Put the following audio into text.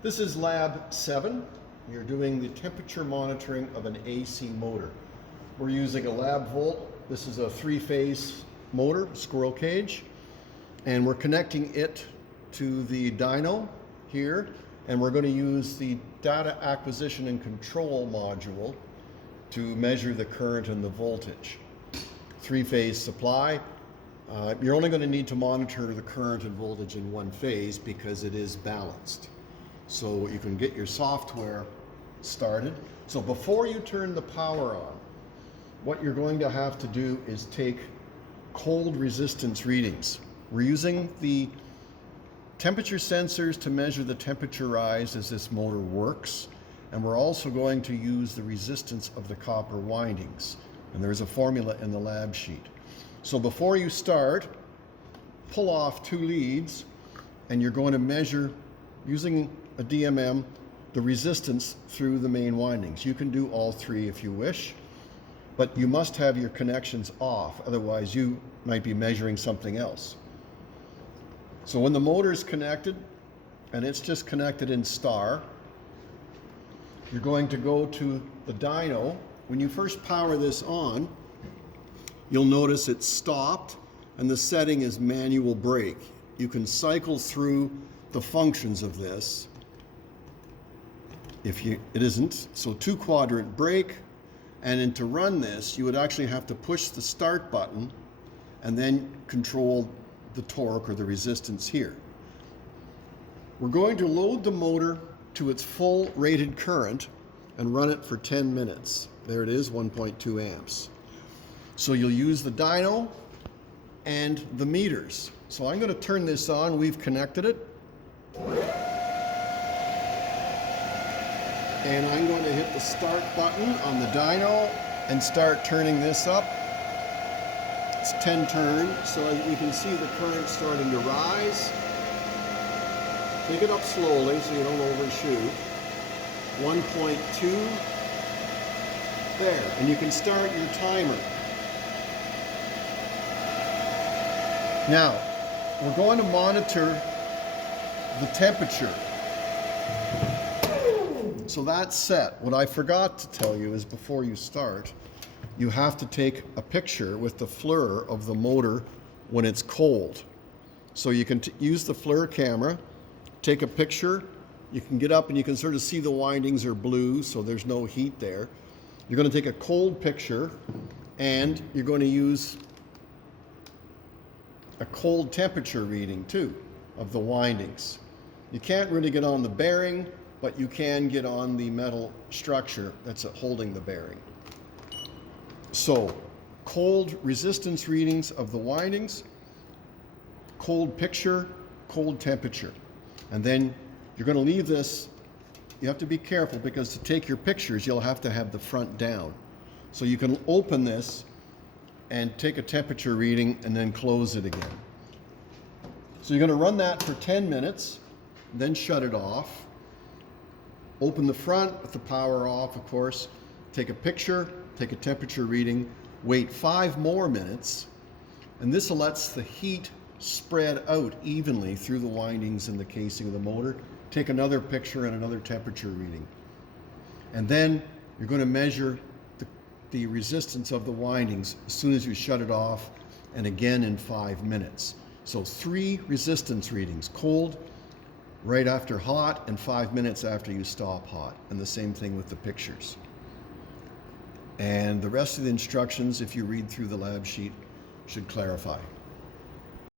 This is lab 7. You're doing the temperature monitoring of an AC motor. We're using a lab volt. This is a 3-phase motor, squirrel cage, and we're connecting it to the dyno here, and we're going to use the data acquisition and control module to measure the current and the voltage. 3-phase supply. You're only going to need to monitor the current and voltage in one phase because it is balanced. So you can get your software started. So before you turn the power on, what you're going to have to do is take cold resistance readings. We're using the temperature sensors to measure the temperature rise as this motor works, and we're also going to use the resistance of the copper windings. And there's a formula in the lab sheet. So before you start, pull off 2 leads, and you're going to measure, using a DMM, the resistance through the main windings. You can do all 3 if you wish, but you must have your connections off, otherwise you might be measuring something else. So when the motor is connected, and it's just connected in star, you're going to go to the dyno. When you first power this on, you'll notice it's stopped, and the setting is manual brake. You can cycle through the functions of this. It isn't, so 2-quadrant brake, and to run this, you would actually have to push the start button and then control the torque or the resistance here. We're going to load the motor to its full rated current and run it for 10 minutes. There it is, 1.2 amps. So you'll use the dyno and the meters. So I'm going to turn this on. We've connected it. And I'm going to hit the start button on the dyno and start turning this up. It's 10 turns, so you can see the current starting to rise. Take it up slowly so you don't overshoot. 1.2. There, and you can start your timer. Now, we're going to monitor the temperature. So that's set. What I forgot to tell you is before you start, you have to take a picture with the FLIR of the motor when it's cold. So you can use the FLIR camera, take a picture. You can get up and you can sort of see the windings are blue, so there's no heat there. You're going to take a cold picture, and you're going to use a cold temperature reading too of the windings. You can't really get on the bearing, but you can get on the metal structure that's holding the bearing. So, cold resistance readings of the windings, cold picture, cold temperature. And then you're going to leave this. You have to be careful because to take your pictures, you'll have to have the front down. So you can open this and take a temperature reading and then close it again. So you're going to run that for 10 minutes, then shut it off. Open the front with the power off, of course. Take a picture, take a temperature reading, wait 5 more minutes, and this lets the heat spread out evenly through the windings and the casing of the motor. Take another picture and another temperature reading. And then you're going to measure the resistance of the windings as soon as you shut it off, and again in 5 minutes. So 3 resistance readings, cold, right after hot, and 5 minutes after you stop hot. And the same thing with the pictures. And the rest of the instructions, if you read through the lab sheet, should clarify.